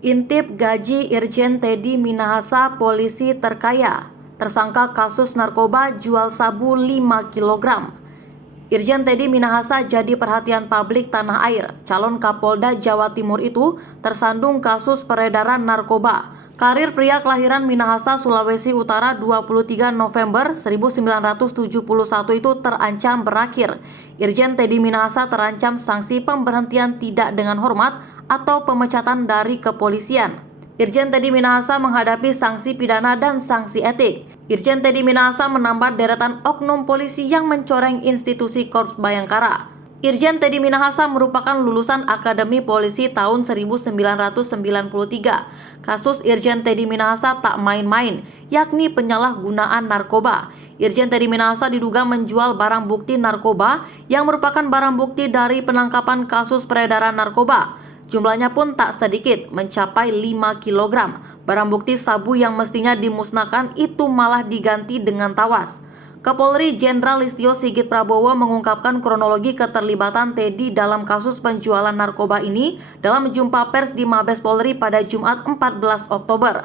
Intip gaji Irjen Teddy Minahasa, polisi terkaya. Tersangka kasus narkoba jual sabu 5 kg. Irjen Teddy Minahasa jadi perhatian publik tanah air. Calon Kapolda Jawa Timur itu tersandung kasus peredaran narkoba. Karir pria kelahiran Minahasa, Sulawesi Utara 23 November 1971 itu terancam berakhir. Irjen Teddy Minahasa terancam sanksi pemberhentian tidak dengan hormat atau pemecatan dari kepolisian. Irjen Teddy Minahasa menghadapi sanksi pidana dan sanksi etik. Irjen Teddy Minahasa menambah deretan oknum polisi yang mencoreng institusi Korps Bayangkara. Irjen Teddy Minahasa merupakan lulusan Akademi Polisi tahun 1993. Kasus Irjen Teddy Minahasa tak main-main, yakni penyalahgunaan narkoba. Irjen Teddy Minahasa diduga menjual barang bukti narkoba yang merupakan barang bukti dari penangkapan kasus peredaran narkoba. Jumlahnya pun tak sedikit, mencapai 5 kg. Barang bukti sabu yang mestinya dimusnahkan itu malah diganti dengan tawas. Kapolri Jenderal Listio Sigit Prabowo mengungkapkan kronologi keterlibatan Teddy dalam kasus penjualan narkoba ini dalam jumpa pers di Mabes Polri pada Jumat 14 Oktober.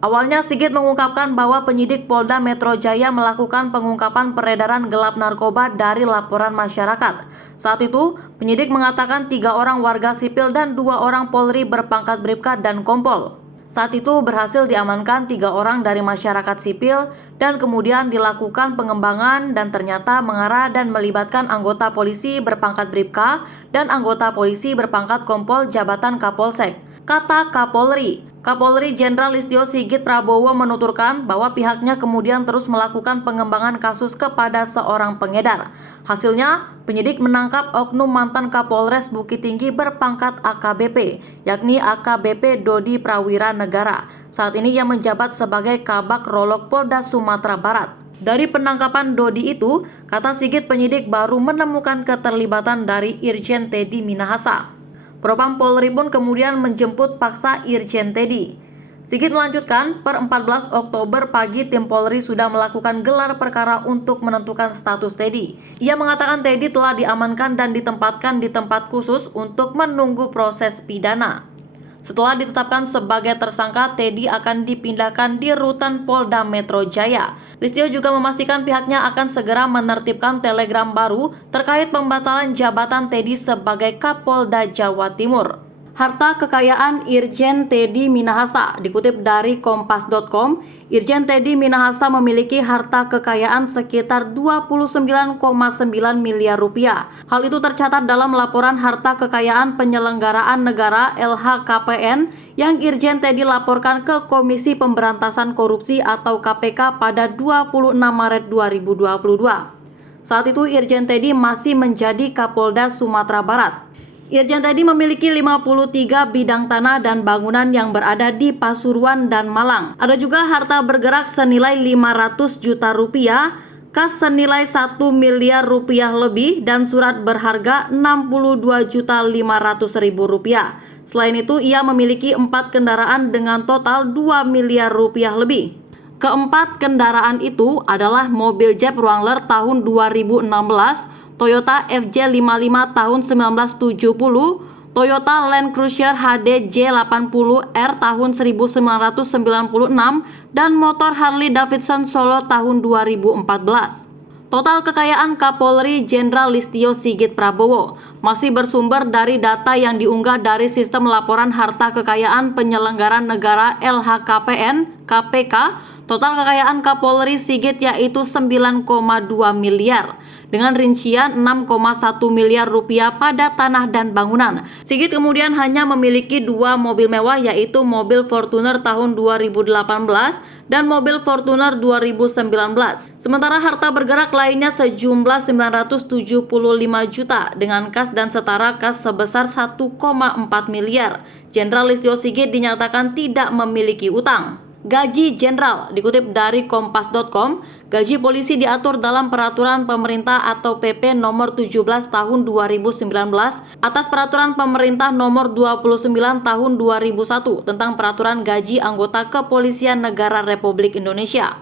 Awalnya Sigit mengungkapkan bahwa penyidik Polda Metro Jaya melakukan pengungkapan peredaran gelap narkoba dari laporan masyarakat. Saat itu, penyidik mengatakan 3 orang warga sipil dan 2 orang Polri berpangkat Bribka dan Kompol. Saat itu berhasil diamankan 3 orang dari masyarakat sipil dan kemudian dilakukan pengembangan dan ternyata mengarah dan melibatkan anggota polisi berpangkat Bribka dan anggota polisi berpangkat Kompol jabatan Kapolsek, kata Kapolri. Kapolri Jenderal Listio Sigit Prabowo menuturkan bahwa pihaknya kemudian terus melakukan pengembangan kasus kepada seorang pengedar. Hasilnya, penyidik menangkap oknum mantan Kapolres Bukit Tinggi berpangkat AKBP, yakni AKBP Dodi Prawira Negara. Saat ini ia menjabat sebagai Kabak Rolok Polda Sumatera Barat. Dari penangkapan Dodi itu, kata Sigit, penyidik baru menemukan keterlibatan dari Irjen Teddy Minahasa. Propam Polri pun kemudian menjemput paksa Irjen Teddy. Sigit melanjutkan, per 14 Oktober pagi tim Polri sudah melakukan gelar perkara untuk menentukan status Teddy. Ia mengatakan Teddy telah diamankan dan ditempatkan di tempat khusus untuk menunggu proses pidana. Setelah ditetapkan sebagai tersangka, Teddy akan dipindahkan di rutan Polda Metro Jaya. Listio juga memastikan pihaknya akan segera menertibkan telegram baru terkait pembatalan jabatan Teddy sebagai Kapolda Jawa Timur. Harta kekayaan Irjen Teddy Minahasa. Dikutip dari kompas.com, Irjen Teddy Minahasa memiliki harta kekayaan sekitar 29,9 miliar rupiah. Hal itu tercatat dalam laporan harta kekayaan penyelenggaraan negara LHKPN yang Irjen Teddy laporkan ke Komisi Pemberantasan Korupsi atau KPK pada 26 Maret 2022. Saat itu Irjen Teddy masih menjadi Kapolda Sumatera Barat. Irjen Teddy memiliki 53 bidang tanah dan bangunan yang berada di Pasuruan dan Malang. Ada juga harta bergerak senilai 500 juta rupiah, kas senilai 1 miliar rupiah lebih, dan surat berharga 62.500.000 rupiah. Selain itu, ia memiliki 4 kendaraan dengan total 2 miliar rupiah lebih. Keempat kendaraan itu adalah mobil Jeep Wrangler tahun 2016, Toyota FJ55 tahun 1970, Toyota Land Cruiser HD J80R tahun 1996, dan motor Harley Davidson Solo tahun 2014. Total kekayaan Kapolri Jenderal Listio Sigit Prabowo masih bersumber dari data yang diunggah dari Sistem Laporan Harta Kekayaan Penyelenggaraan Negara LHKPN KPK. Total kekayaan Kapolri Sigit yaitu 9,2 miliar dengan rincian 6,1 miliar rupiah pada tanah dan bangunan. Sigit kemudian hanya memiliki 2 mobil mewah, yaitu mobil Fortuner tahun 2018 dan mobil Fortuner 2019. Sementara harta bergerak lainnya sejumlah 975 juta dengan kas dan setara kas sebesar 1,4 miliar. Jenderal Listio Sigit dinyatakan tidak memiliki utang. Gaji Jenderal. Dikutip dari kompas.com, gaji polisi diatur dalam Peraturan Pemerintah atau PP nomor 17 tahun 2019 atas Peraturan Pemerintah nomor 29 tahun 2001 tentang Peraturan Gaji Anggota Kepolisian Negara Republik Indonesia.